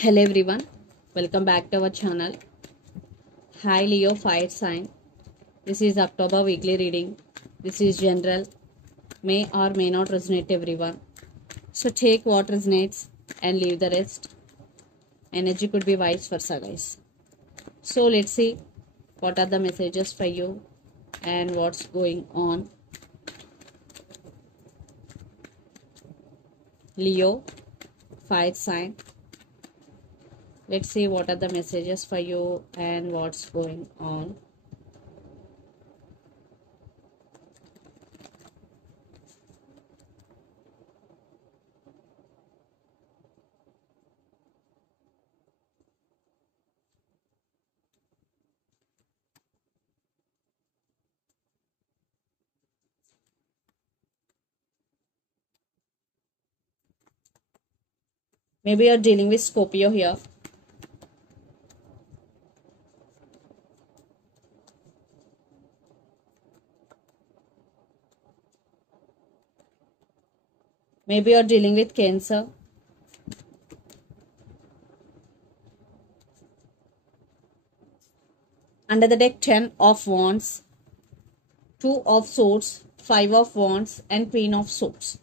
Hello everyone, welcome back to our channel. Hi Leo fire sign. This is October weekly reading. This is general, may or may not resonate everyone. So take what resonates and leave the rest. Energy could be vice versa, guys. So let's see what are the messages for you and what's going on. Leo fire sign. Let's see what are the messages for you and what's going on. Maybe you're dealing with Scorpio here. Maybe you're dealing with Cancer. Under the deck, 10 of Wands, 2 of Swords, 5 of Wands and Queen of Swords.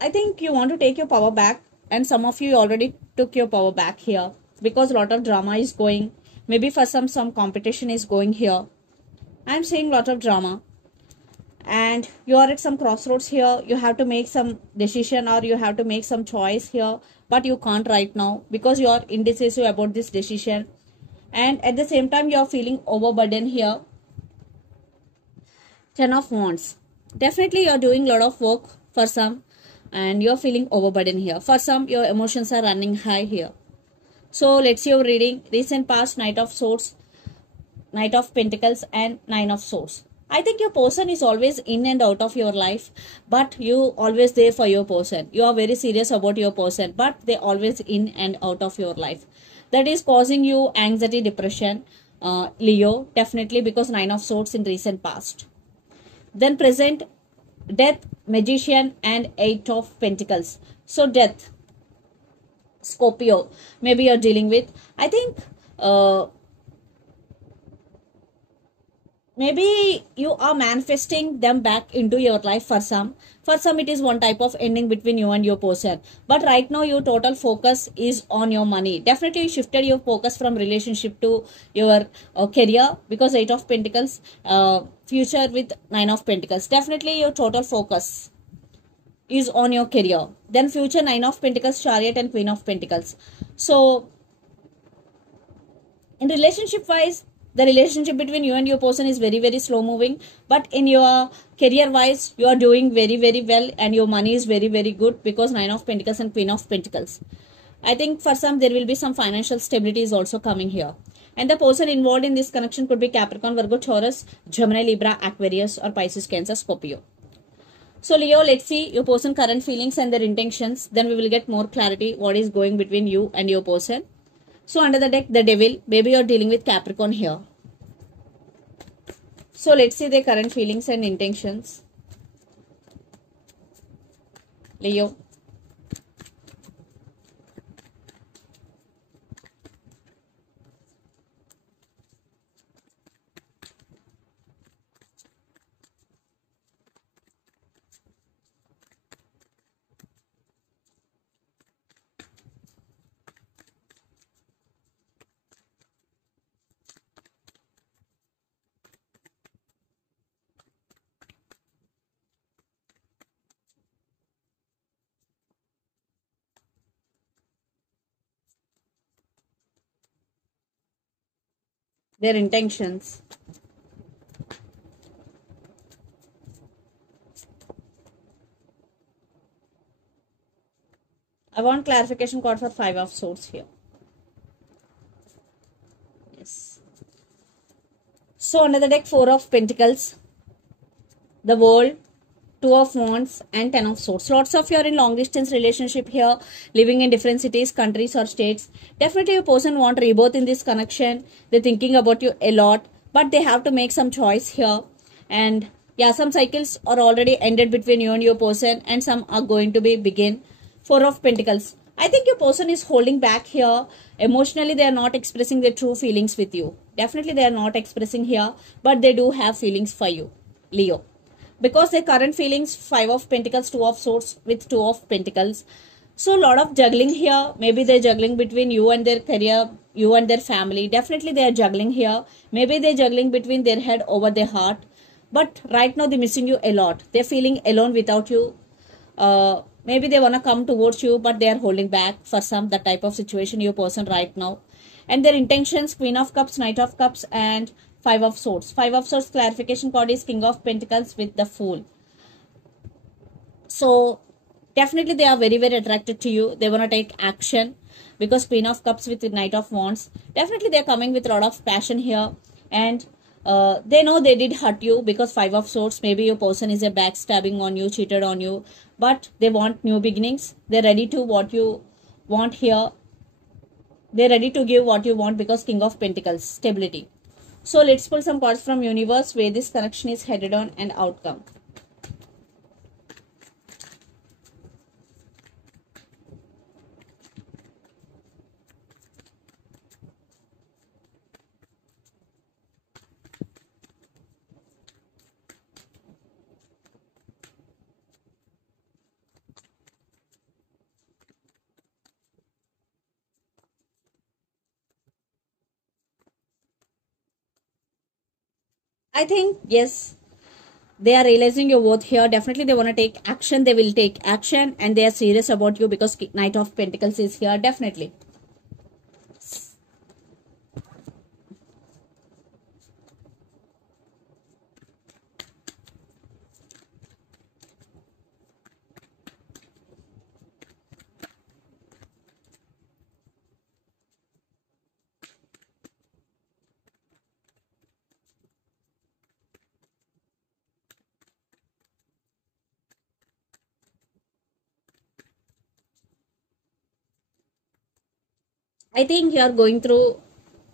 I think you want to take your power back, and some of you already took your power back here because a lot of drama is going. Maybe for some competition is going here. I'm seeing a lot of drama. And you are at some crossroads here. You have to make some decision or you have to make some choice here, but you can't right now because you are indecisive about this decision, and at the same time you are feeling overburdened here. 10 of Wands. Definitely you are doing a lot of work for some and you are feeling overburdened here. For some, your emotions are running high here. So let's see your reading. Recent past, Knight of Swords, Knight of Pentacles and Nine of Swords. I think your person is always in and out of your life, but you always there for your person. You are very serious about your person, but they always in and out of your life. That is causing you anxiety, depression, Leo, definitely, because Nine of Swords in recent past. Then present, Death, Magician and Eight of Pentacles. So Death, Scorpio, maybe you're dealing with, I think, maybe you are manifesting them back into your life for some. For some, it is one type of ending between you and your person. But right now, your total focus is on your money. Definitely, you shifted your focus from relationship to your career because 8 of Pentacles, future with 9 of Pentacles. Definitely, your total focus is on your career. Then future 9 of Pentacles, Chariot and Queen of Pentacles. So, in relationship wise, the relationship between you and your person is very, very slow moving. But in your career wise, you are doing very, very well and your money is very, very good because 9 of Pentacles and Queen of Pentacles. I think for some, there will be some financial stability is also coming here. And the person involved in this connection could be Capricorn, Virgo, Taurus, Gemini, Libra, Aquarius or Pisces, Cancer, Scorpio. So Leo, let's see your person current feelings and their intentions. Then we will get more clarity what is going between you and your person. So under the deck, the Devil, maybe you're dealing with Capricorn here. So let's see their current feelings and intentions. Leo. Their intentions. I want clarification card for 5 of Swords here. Yes. So under the deck, 4 of Pentacles, the World, 2 of Wands and 10 of Swords. Lots of you are in long distance relationship here, living in different cities, countries or states. Definitely your person want rebirth in this connection. They're thinking about you a lot, but they have to make some choice here. And yeah, some cycles are already ended between you and your person and some are going to be begin. 4 of Pentacles. I think your person is holding back here. Emotionally, they are not expressing their true feelings with you. Definitely, they are not expressing here, but they do have feelings for you, Leo. Because their current feelings, 5 of Pentacles, 2 of Swords with 2 of Pentacles. So, a lot of juggling here. Maybe they're juggling between you and their career, you and their family. Definitely, they are juggling here. Maybe they're juggling between their head over their heart. But right now, they're missing you a lot. They're feeling alone without you. Maybe they want to come towards you, but they are holding back for some, that type of situation, your person right now. And their intentions, Queen of Cups, Knight of Cups, and 5 of Swords. 5 of Swords clarification card is King of Pentacles with the Fool. So definitely they are very, very attracted to you. They want to take action because Queen of Cups with the Knight of Wands. Definitely they are coming with a lot of passion here. And they know they did hurt you because 5 of Swords, maybe your person is a backstabbing on you, cheated on you, but they want new beginnings. They're ready to what you want here. They're ready to give what you want because King of Pentacles, stability. So let's pull some cards from universe where this connection is headed on and outcome. I think, yes, they are realizing your worth here. Definitely they want to take action. They will take action and they are serious about you because Knight of Pentacles is here. Definitely. I think you are going through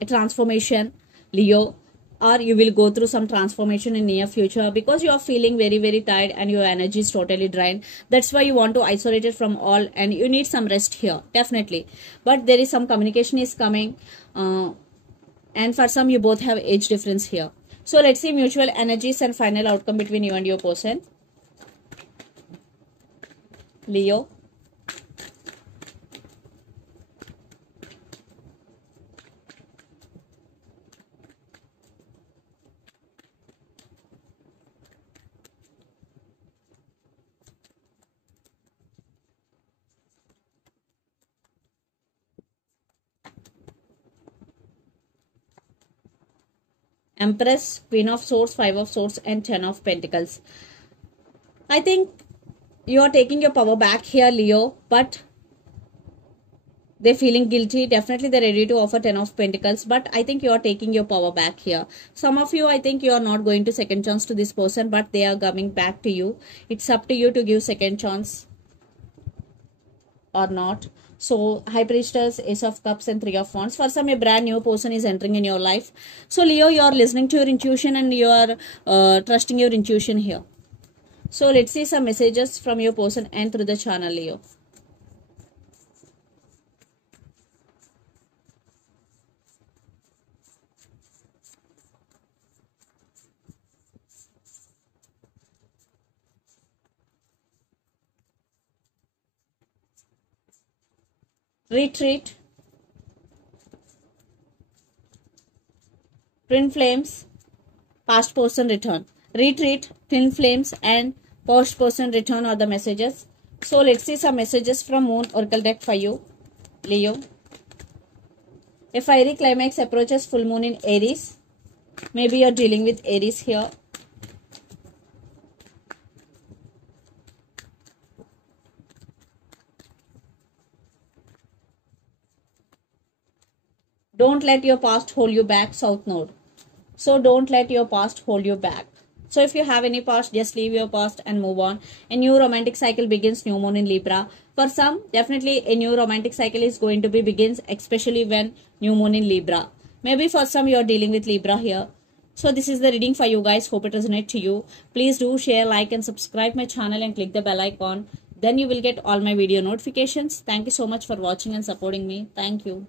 a transformation, Leo, or you will go through some transformation in near future because you are feeling very, very tired and your energy is totally drained. That's why you want to isolate it from all and you need some rest here, definitely. But there is some communication is coming and for some you both have age difference here. So let's see mutual energies and final outcome between you and your person, Leo. Empress, Queen of Swords, 5 of Swords, and 10 of Pentacles. I think you are taking your power back here, Leo, but they're feeling guilty. Definitely they're ready to offer 10 of Pentacles, but I think you are taking your power back here. Some of you, I think you are not going to second chance to this person, but they are coming back to you. It's up to you to give second chance or not. So High Priestess, Ace of Cups, and 3 of Wands. For some, a brand new person is entering in your life. So Leo, you are listening to your intuition and you are trusting your intuition here. So let's see some messages from your person and through the channel, Leo. Retreat, Twin Flames, Past Person Return. Retreat, Twin Flames, and Past Person Return are the messages. So let's see some messages from Moon Oracle deck for you, Leo. A fiery climax approaches full moon in Aries. Maybe you're dealing with Aries here. Don't let your past hold you back, South Node. So don't let your past hold you back. So if you have any past, just leave your past and move on. A new romantic cycle begins, new moon in Libra. For some, definitely a new romantic cycle is going to be begins, especially when new moon in Libra. Maybe for some you are dealing with Libra here. So this is the reading for you guys. Hope it resonates to you. Please do share, like and subscribe my channel and click the bell icon. then you will get all my video notifications. Thank you so much for watching and supporting me. Thank you.